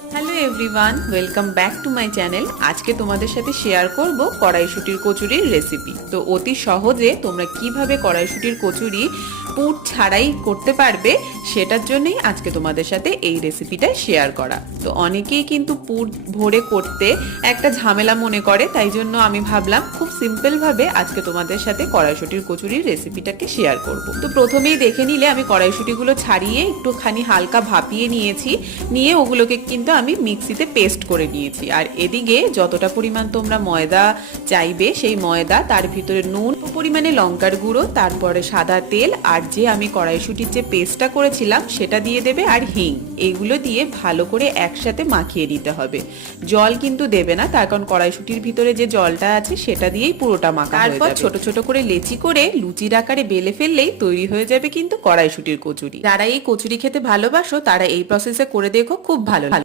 Hello everyone, welcome back to my channel. আজকে তোমাদের সাথে শেয়ার করব কড়াইশুঁটির কচুরির রেসিপি। তো অতি সহজে তোমরা কিভাবে কড়াইশুঁটির কচুরি পুর ছাড়াই করতে পারবে সেটার জন্যই আজকে তোমাদের সাথে এই রেসিপিটা শেয়ার করা। তো অনেকেই কিন্তু পুর ভরে করতে একটা ঝামেলা মনে করে, তাই জন্য আমি ভাবলাম খুব সিম্পলভাবে আজকে তোমাদের সাথে কড়াইশুঁটির কচুরির রেসিপিটাকে শেয়ার করব। তো প্রথমেই দেখে নিলে আমি কড়াইশুঁটিগুলো ছাড়িয়ে একটুখানি হালকা ভাপিয়ে নিয়ে ওগুলোকে কিন্তু আমি মিক্সিতে পেস্ট করে নিয়েছি। আর এদিকে যতটা পরিমাণ তোমরা ময়দা চাইবে সেই ময়দা, তার ভিতরে নুন, পরিমাণে লঙ্কার গুঁড়ো, তারপরে সাদা তেল, আর যে আমি কড়াইশুঁটির যে পেস্টটা করেছিলাম সেটা দিয়ে দেবে, আর হিং। এইগুলো দিয়ে ভালো করে একসাথে মাখিয়ে নিতে হবে। জল কিন্তু দেবে না, তার কারণ কড়াইশুঁটির ভিতরে যে জলটা আছে সেটা দিয়েই পুরোটা মাখা হয়ে যাবে। তারপর ছোট ছোট করে লেচি করে লুচির আকারে বেলে ফেললেই তৈরি হয়ে যাবে কিন্তু কড়াইশুঁটির কচুরি। যারা এই কচুরি খেতে ভালোবাসো তারা এই প্রসেসে করে দেখো, খুব ভালো লাগে।